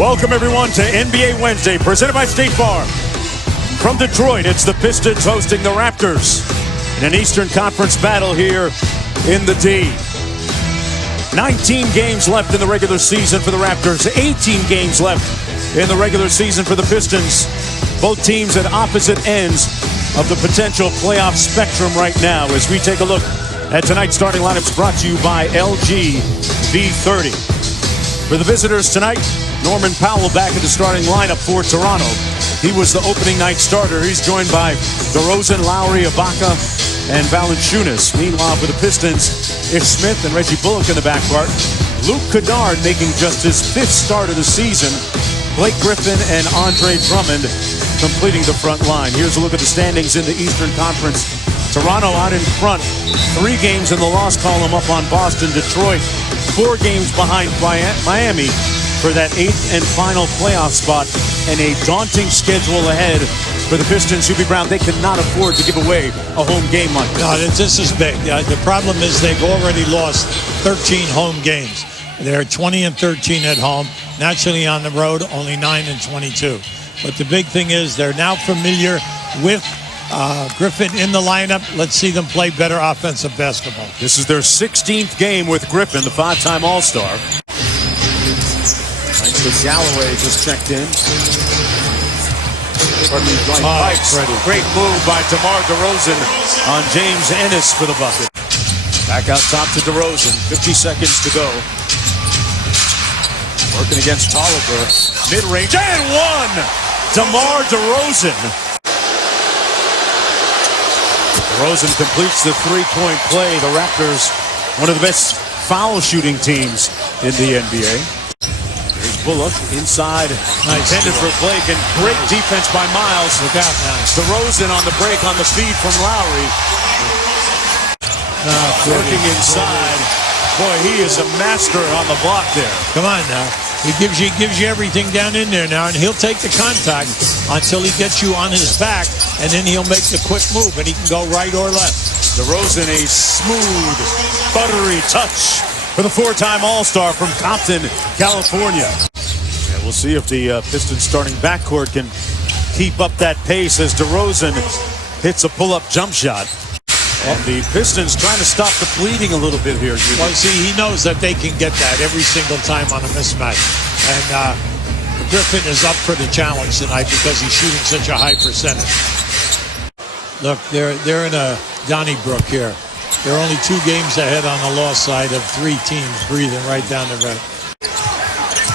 Welcome, everyone, to NBA Wednesday, presented by State Farm. From Detroit, it's the Pistons hosting the Raptors in an Eastern Conference battle here in the D. 19 games left in the regular season for the Raptors, 18 games left in the regular season for the Pistons. Both teams at opposite ends of the potential playoff spectrum right now as we take a look at tonight's starting lineups brought to you by LG V30. For the visitors tonight, Norman Powell back in the starting lineup for Toronto. He was the opening night starter. He's joined by DeRozan, Lowry, Ibaka, and Valanciunas. Meanwhile, for the Pistons, Ish Smith and Reggie Bullock in the backcourt. Luke Kennard making just his 5th start of the season. Blake Griffin and Andre Drummond completing the front line. Here's a look at the standings in the Eastern Conference. Toronto out in front, 3 games in the loss column up on Boston. Detroit, 4 games behind Miami for that 8th and final playoff spot, and a daunting schedule ahead for the Pistons. Hubie Brown, they cannot afford to give away a home game like this. No, this is big. The problem is they've already lost 13 home games. They're 20-13 at home. Naturally on the road, only 9-22. But the big thing is they're now familiar with Griffin in the lineup. Let's see them play better offensive basketball. This is their 16th game with Griffin, the 5-time All-Star. Thanks to Galloway, just checked in. Great move by DeMar DeRozan on James Ennis for the bucket. Back out top to DeRozan, 50 seconds to go. Working against Tolliver, mid-range, and one! DeMar DeRozan. DeRozan completes the three-point play. The Raptors, one of the best foul shooting teams in the NBA. Here's Bullock inside, intended for Blake, and great defense by Miles. Look out now. DeRozan on the break on the feed from Lowry. Working inside. Boy, he is a master on the block there. Come on now. He gives you everything down in there now, and he'll take the contact until he gets you on his back, and then he'll make the quick move, and he can go right or left. DeRozan, a smooth, buttery touch for the 4-time All-Star from Compton, California. And we'll see if the Pistons starting backcourt can keep up that pace as DeRozan hits a pull-up jump shot. And the Pistons trying to stop the bleeding a little bit here. Well, see, he knows that they can get that every single time on a mismatch. And Griffin is up for the challenge tonight because he's shooting such a high percentage. Look, they're in a Donnybrook here. They're only 2 games ahead on the loss side of 3 teams breathing right down the road.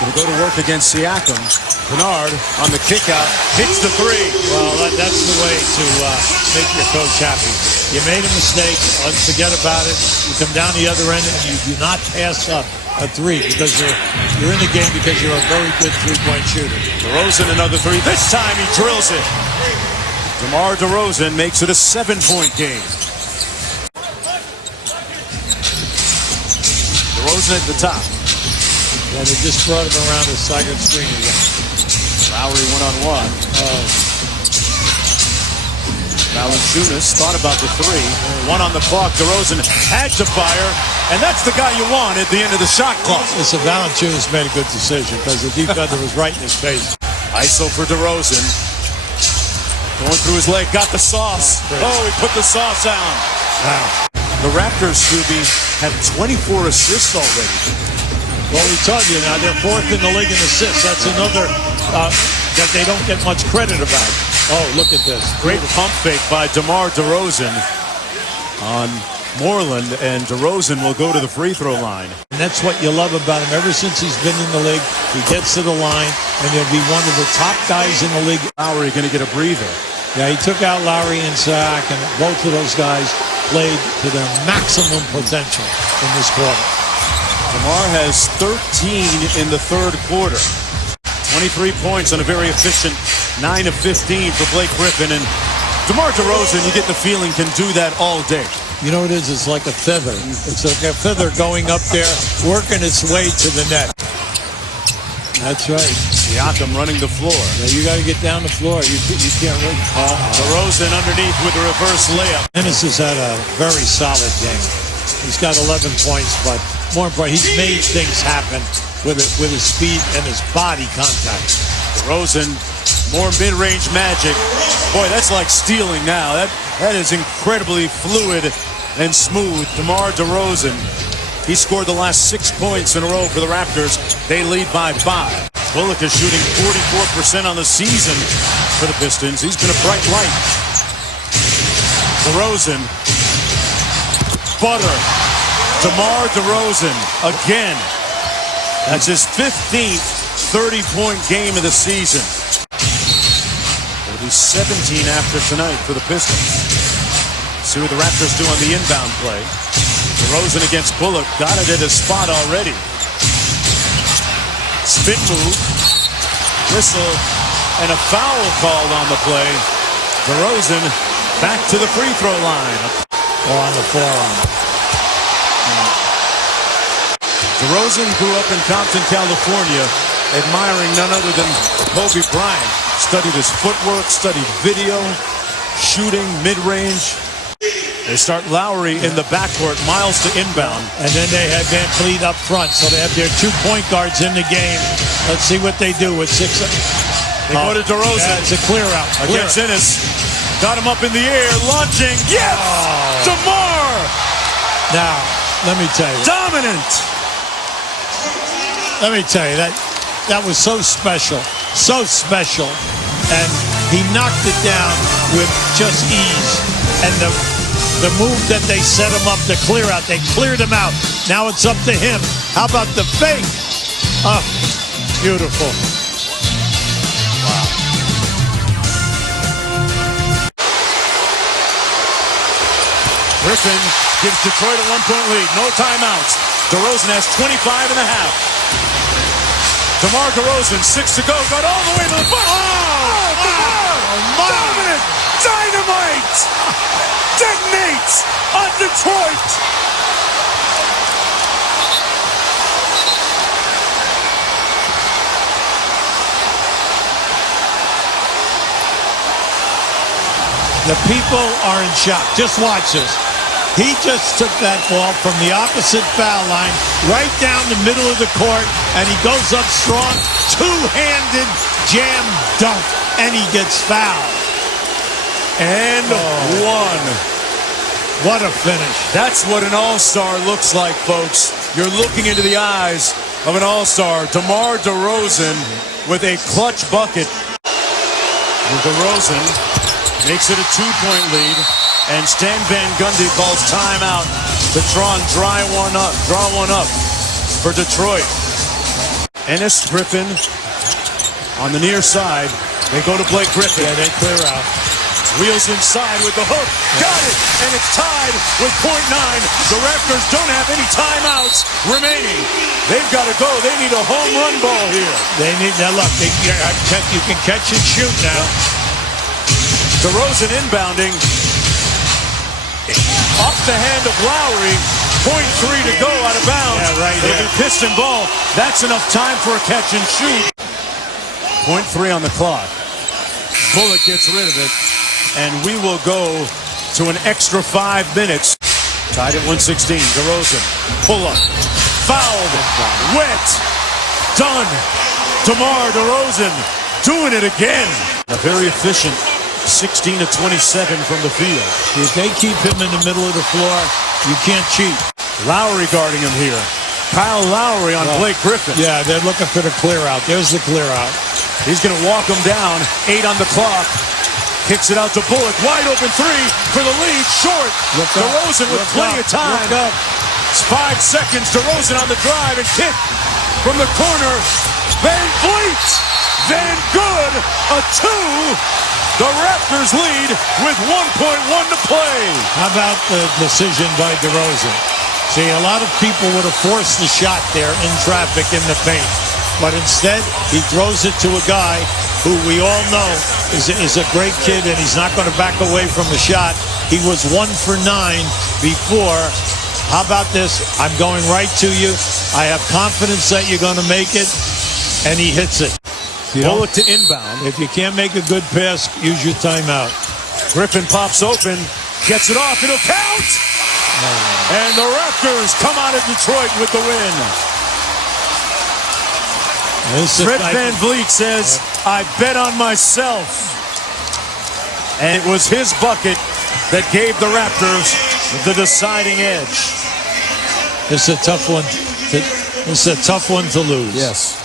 Gonna go to work against Siakam. Kennard on the kick out, hits the 3. Well, that's the way to make your coach happy. You made a mistake, let's forget about it. You come down the other end and you do not pass up a 3 because you're in the game because you're a very good 3-point shooter. DeRozan another 3. This time he drills it. DeMar DeRozan makes it a 7-point game. DeRozan at the top. Yeah, they just brought him around the second screen again. Lowry one-on-one. Valanciunas thought about the 3. 1 on the clock. DeRozan had to fire, and that's the guy you want at the end of the shot clock. Listen, Valanciunas made a good decision because the defender was right in his face. ISO for DeRozan. Going through his leg, got the sauce. Oh, he put the sauce down. Wow. The Raptors, Scooby, have 24 assists already. Well, we told you now, they're 4th in the league in assists. That's another that they don't get much credit about. Oh, look at this. Great pump fake by DeMar DeRozan on Moreland, and DeRozan will go to the free throw line. And that's what you love about him. Ever since he's been in the league, he gets to the line, and he'll be one of the top guys in the league. Lowry going to get a breather. Yeah, he took out Lowry and Zach, and both of those guys played to their maximum potential in this quarter. DeMar has 13 in the 3rd quarter. 23 points on a very efficient 9 of 15 for Blake Griffin. And DeMar DeRozan, you get the feeling, can do that all day. You know what it is? It's like a feather. It's like a feather going up there, working its way to the net. That's right. Siakam running the floor. Yeah, you got to get down the floor. You can't really. DeRozan underneath with the reverse layup. Ennis has had a very solid game. He's got 11 points, but more important, he's made things happen with his speed and his body contact. DeRozan, more mid-range magic. Boy, that's like stealing now. That is incredibly fluid and smooth. DeMar DeRozan, he scored the last 6 points in a row for the Raptors. They lead by 5. Bullock is shooting 44% on the season for the Pistons. He's been a bright light. DeRozan, butter. DeMar DeRozan again. That's his 15th 30-point game of the season. It'll be 17 after tonight for the Pistons. See what the Raptors do on the inbound play. DeRozan against Bullock. Got it at his spot already. Spin move. Whistle. And a foul called on the play. DeRozan back to the free throw line. On the forearm. DeRozan grew up in Compton, California, admiring none other than Kobe Bryant. Studied his footwork, studied video, shooting, mid-range. They start Lowry in the backcourt, Miles to inbound. And then they have Van Fleet up front, so they have their 2 point guards in the game. Let's see what they do with 6. They go to DeRozan. Yeah, it's a clear out. Against Ennis. Got him up in the air, launching. Yes! Oh. DeMar! Now, let me tell you. Dominant! Let me tell you, that was so special. So special. And he knocked it down with just ease. And the move that they set him up to clear out, they cleared him out. Now it's up to him. How about the fake? Oh, beautiful. Wow. Griffin gives Detroit a 1-point lead. No timeouts. DeRozan has 25 and a half. DeMar DeRozan, 6 to go. Got all the way to the bottom. Oh, DeMar! Dominant! Dynamite! Detonates on Detroit! The people are in shock. Just watch this. He just took that ball from the opposite foul line right down the middle of the court, and he goes up strong, two-handed jam dunk, and he gets fouled. And one. What a finish. That's what an all-star looks like, folks. You're looking into the eyes of an all-star. DeMar DeRozan with a clutch bucket. And DeRozan makes it a 2-point lead. And Stan Van Gundy calls timeout to try and draw one up for Detroit. Ennis, Griffin on the near side. They go to Blake Griffin. Yeah, they clear out. Wheels inside with the hook. Got it! And it's tied with .9. The Raptors don't have any timeouts remaining. They've got to go. They need a home run ball here. They need that luck. You can catch and shoot now. DeRozan inbounding. Off the hand of Lowry. .3 to go out of bounds. Yeah, right there. It'll be Piston ball. That's enough time for a catch and shoot. .3 on the clock. Bullock gets rid of it. And we will go to an extra 5 minutes. Tied at 116. DeRozan. Pull up. Fouled. Wet. Done. DeMar DeRozan doing it again. A very efficient 16 to 27 from the field. If they keep him in the middle of the floor, you can't cheat. Lowry guarding him here. Kyle Lowry on Blake Griffin. Yeah, they're looking for the clear out. There's the clear out. He's going to walk him down. 8 on the clock. Kicks it out to Bullock. Wide open 3 for the lead. Short. DeRozan with plenty of time. It's 5 seconds. DeRozan on the drive and kick from the corner. Van Fleet. Van Good. A 2. The Raptors lead with 1.1 to play. How about the decision by DeRozan? See, a lot of people would have forced the shot there in traffic in the paint. But instead, he throws it to a guy who we all know is a great kid, and he's not going to back away from the shot. He was 1 for 9 before. How about this? I'm going right to you. I have confidence that you're going to make it. And he hits it. Bullock to inbound. If you can't make a good pass, use your timeout. Griffin pops open, gets it off, it'll count! And the Raptors come out of Detroit with the win. Fred Van Vliet says, I bet on myself. And it was his bucket that gave the Raptors the deciding edge. It's a tough one. It's a tough one to lose. Yes.